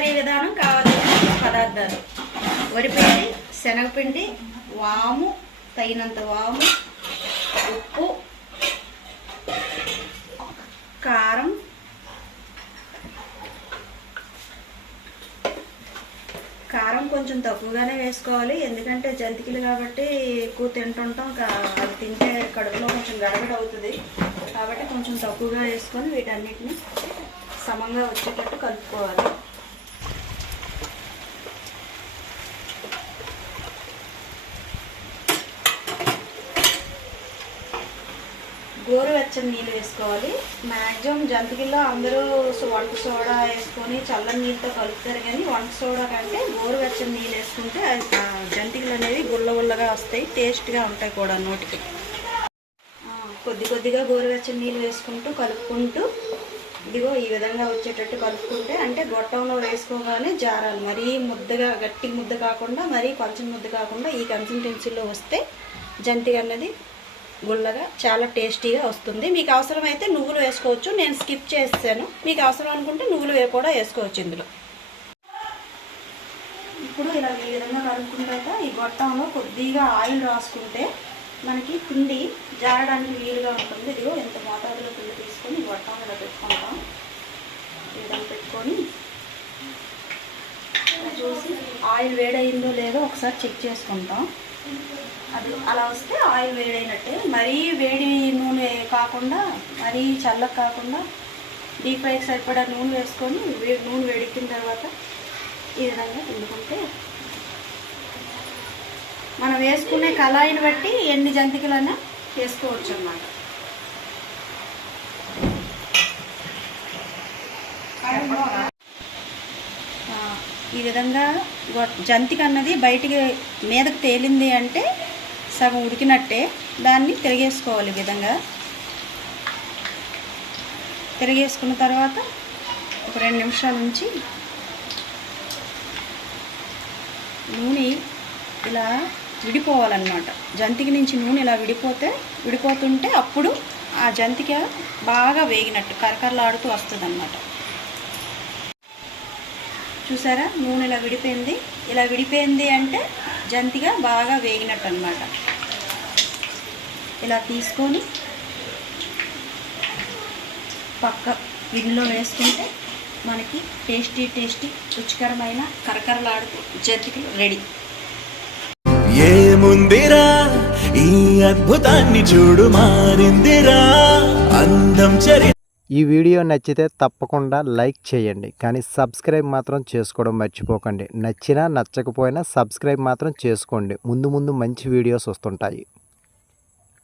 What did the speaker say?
తయారీ విధానం కావాల్సిన పదార్థాలు. వరిపిండి శనగపిండి వాము తగినంత వాము ఉప్పు కారం కారం కొంచెం తక్కువగానే వేసుకోవాలి. ఎందుకంటే జంతికలు కాబట్టి ఎక్కువ తింటుంటాం. అది తింటే కడుపులో కొంచెం గడబడి అవుతుంది. కాబట్టి కొంచెం తక్కువగా వేసుకొని వీటన్నిటిని సమంగా వచ్చేటట్టు కలుపుకోవాలి. గోరువెచ్చని నీళ్ళు వేసుకోవాలి. మ్యాక్సిమం జంతికల్లో అందరూ వంట సోడా వేసుకొని చల్లని నీళ్ళతో కలుపుతారు కానీ వంట సోడా కంటే గోరువెచ్చని నీళ్ళు వేసుకుంటే జంతికలు అనేవి గుల్ల గుల్లగా వస్తాయి టేస్ట్గా ఉంటాయి కూడా నోటికి. కొద్ది కొద్దిగా గోరువెచ్చని నీళ్ళు వేసుకుంటూ కలుపుకుంటూ ఇదిగో ఈ విధంగా వచ్చేటట్టు కలుపుకుంటే అంటే గొట్టంలో వేసుకోగానే జారాలి. మరీ ముద్దగా గట్టి ముద్ద కాకుండా మరీ కొంచెం ముద్ద కాకుండా ఈ కన్సిస్టెన్సీలో వస్తే జంతిక అన్నది గుల్లగా చాలా టేస్టీగా వస్తుంది. మీకు అవసరమైతే నువ్వులు వేసుకోవచ్చు. నేను స్కిప్ చేసాను మీకు అవసరం అనుకుంటే నువ్వులు కూడా వేసుకోవచ్చు ఇందులో. ఇప్పుడు ఇలా ఈ విధంగా కలుపుకుంటాక ఈ గొట్టంలో కొద్దిగా ఆయిల్ రాసుకుంటే మనకి పిండి జారడానికి వీలుగా ఉంటుంది. ఇదిగో ఎంత మోతాదులో పిండి తీసుకొని ఈ గొట్టం ఇలా పెట్టుకుంటాం. ఈ విధంగా పెట్టుకొని చూసి ఆయిల్ వేడయిందో లేదో ఒకసారి చెక్ చేసుకుంటాం. అది అలా వస్తే ఆయిల్ వేడైనట్టే. మరీ వేడి నూనె కాకుండా మరీ చల్లగా కాకుండా డీప్ ఫ్రైకి సరిపడా నూనె వేసుకొని నూనె వేడెక్కిన తర్వాత ఈ విధంగా పిండుకుంటే మనం వేసుకునే కళాయిని బట్టి ఎన్ని జంతికలైనా వేసుకోవచ్చు అన్నమాట ఈ విధంగా గొ- జంతిక అన్నది బయటికి మీదకి తేలింది అంటే సగం ఉడికినట్టే దాన్ని తిరిగేసుకోవాలి ఈ విధంగా. తిరిగేసుకున్న తర్వాత ఒక రెండు నిమిషాల నుంచి నూనె ఇలా విడిపోవాలన్నమాట. జంతిక నుంచి నూనె ఇలా విడిపోతే విడిపోతుంటే అప్పుడు ఆ జంతిక బాగా వేగినట్టు కరకరలాడుతూ వస్తుంది అన్నమాట చూసారా? నూనె ఇలా విడిపోయింది. ఇలా విడిపోయింది అంటే జంతిక బాగా వేగినట్టు అనమాట ఇలా తీసుకొని పక్క గిన్నెలో వేసుకుంటే మనకి టేస్టీ టేస్టీ రుచికరమైన కరకరలాడుతూ జంతికలు రెడీ. ఏముందిరా? ఈ అద్భుతాన్ని చూడు మారిందిరా? అందం చరి ఈ వీడియో నచ్చితే తప్పకుండా లైక్ చేయండి కానీ సబ్స్క్రైబ్ మాత్రం చేసుకోవడం మర్చిపోకండి. నచ్చినా నచ్చకపోయినా సబ్స్క్రైబ్ మాత్రం చేసుకోండి. ముందు ముందు మంచి వీడియోస్ వస్తుంటాయి.